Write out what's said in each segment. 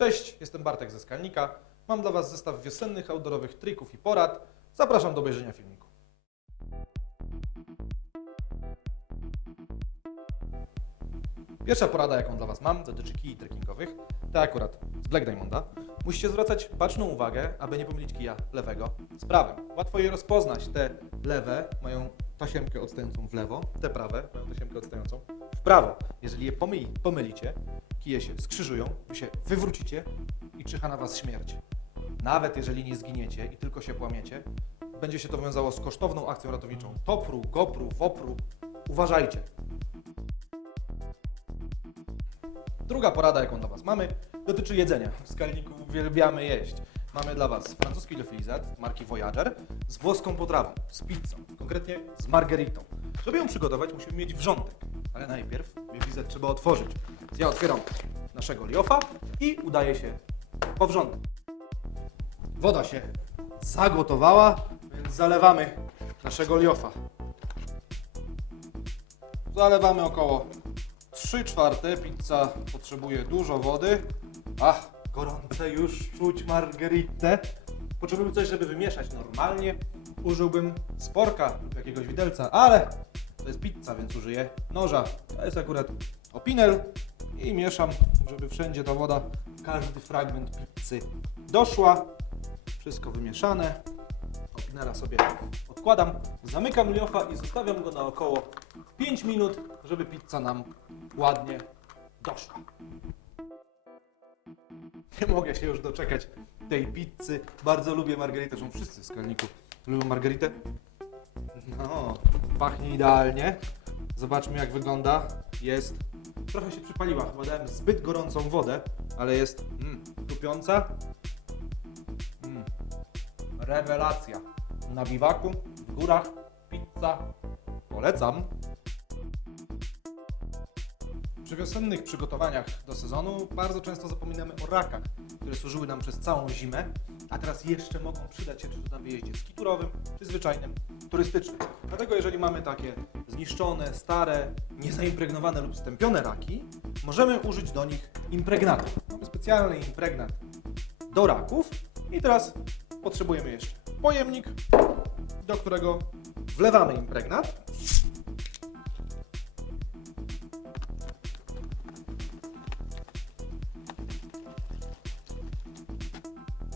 Cześć, jestem Bartek ze Skalnika. Mam dla Was zestaw wiosennych outdoorowych trików i porad. Zapraszam do obejrzenia filmiku. Pierwsza porada, jaką dla Was mam, dotyczy kij trekkingowych. Te akurat z Black Diamonda. Musicie zwracać baczną uwagę, aby nie pomylić kija lewego z prawym. Łatwo je rozpoznać. Te lewe mają tasiemkę odstającą w lewo, te prawe mają tasiemkę odstającą w prawo. Jeżeli je pomyli, pomylicie, kije się skrzyżują, wy się wywrócicie i czyha na Was śmierć. Nawet jeżeli nie zginiecie i tylko się płamiecie, będzie się to wiązało z kosztowną akcją ratowniczą. Topru, gopru, wopru. Uważajcie. Druga porada, jaką dla Was mamy, dotyczy jedzenia. W skalniku uwielbiamy jeść. Mamy dla Was francuski Le Frisat marki Voyager z włoską potrawą, z pizzą, konkretnie z margeritą. Żeby ją przygotować, musimy mieć wrzątek, ale najpierw Le Frisat trzeba otworzyć. Więc ja otwieram naszego liofa i udaje się po wrzątek. Woda się zagotowała, więc zalewamy naszego liofa. Zalewamy około 3 czwarte. Pizza potrzebuje dużo wody. Ach, gorące już czuć margeritę. Potrzebujemy coś, żeby wymieszać normalnie. Użyłbym sporka lub jakiegoś widelca, ale to jest pizza, więc użyję noża. To jest akurat opinel i mieszam, żeby wszędzie ta woda, każdy fragment pizzy doszła. Wszystko wymieszane. Opinera sobie odkładam, zamykam liofa i zostawiam go na około 5 minut, żeby pizza nam ładnie doszła. Nie mogę się już doczekać tej pizzy. Bardzo lubię margaritę, zresztą wszyscy w skalniku lubią margaritę. No, pachnie idealnie. Zobaczmy jak wygląda. Jest, trochę się przypaliła, chyba dałem zbyt gorącą wodę, ale jest mm, chrupiąca. Mm. Rewelacja. Na biwaku, w górach, pizza. Polecam. Przy wiosennych przygotowaniach do sezonu bardzo często zapominamy o rakach, które służyły nam przez całą zimę, a teraz jeszcze mogą przydać się czy na wyjeździe skiturowym, czy zwyczajnym turystycznym. Dlatego jeżeli mamy takie zniszczone, stare, niezaimpregnowane lub stępione raki, możemy użyć do nich impregnatu. Mamy specjalny impregnat do raków i teraz potrzebujemy jeszcze pojemnik, do którego wlewamy impregnat.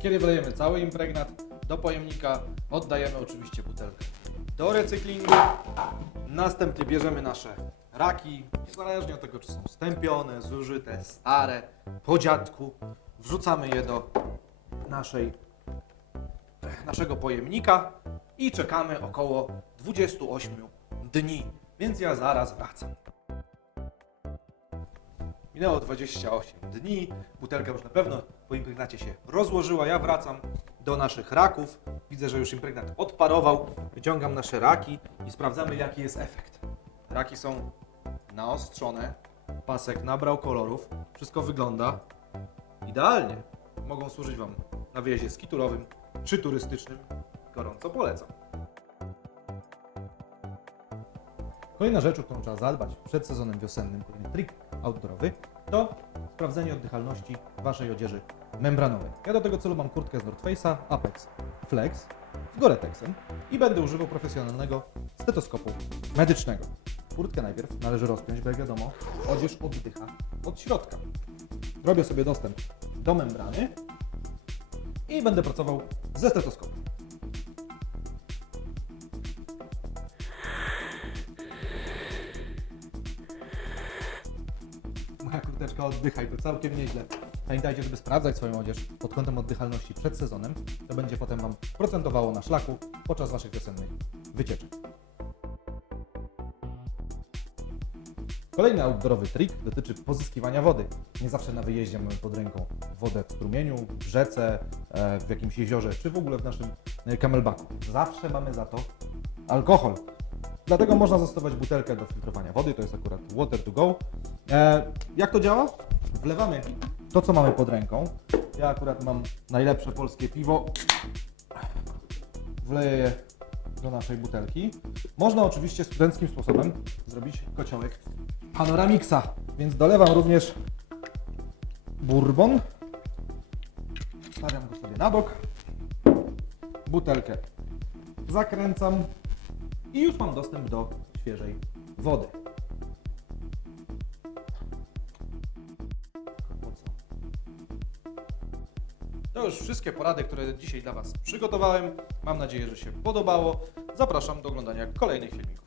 Kiedy wlejemy cały impregnat do pojemnika, oddajemy oczywiście butelkę do recyklingu. Następnie bierzemy nasze raki, niezależnie od tego, czy są stępione, zużyte, stare, po dziadku. Wrzucamy je do naszej, naszego pojemnika i czekamy około 28 dni. Więc ja zaraz wracam. Minęło 28 dni, butelka już na pewno po impregnacie się rozłożyła. Ja wracam do naszych raków. Widzę, że już impregnat odparował. Wyciągam nasze raki i sprawdzamy, jaki jest efekt. Raki są naostrzone, pasek nabrał kolorów, wszystko wygląda idealnie. Mogą służyć Wam na wyjeździe skiturowym czy turystycznym. Gorąco polecam. Kolejna rzecz, o którą trzeba zadbać przed sezonem wiosennym, kolejny trik outdoorowy, to sprawdzenie oddychalności Waszej odzieży membranowej. Ja do tego celu mam kurtkę z North Face'a Apex Flex z Gore-Texem i będę używał profesjonalnego stetoskopu medycznego. Kurtkę najpierw należy rozpiąć, bo jak wiadomo, odzież oddycha od środka. Robię sobie dostęp do membrany i będę pracował ze stetoskopem. Moja kurteczka oddycha i to całkiem nieźle. Pamiętajcie, żeby sprawdzać swoją odzież pod kątem oddychalności przed sezonem. To będzie potem Wam procentowało na szlaku podczas Waszych wiosennych wycieczek. Kolejny outdoorowy trik dotyczy pozyskiwania wody. Nie zawsze na wyjeździe mamy pod ręką wodę w strumieniu, w rzece, e, w jakimś jeziorze, czy w ogóle w naszym e, camelbacku. Zawsze mamy za to alkohol. Dlatego można zastosować butelkę do filtrowania wody, to jest akurat water to go. E, jak to działa? Wlewamy to, co mamy pod ręką. Ja akurat mam najlepsze polskie piwo. Wleję je do naszej butelki. Można oczywiście studenckim sposobem zrobić kociołek Panoramixa, więc dolewam również bourbon Stawiam go sobie na bok. Butelkę zakręcam i już mam dostęp do świeżej wody. To już wszystkie porady, które dzisiaj dla Was przygotowałem. Mam nadzieję, że się podobało. Zapraszam do oglądania kolejnych filmików.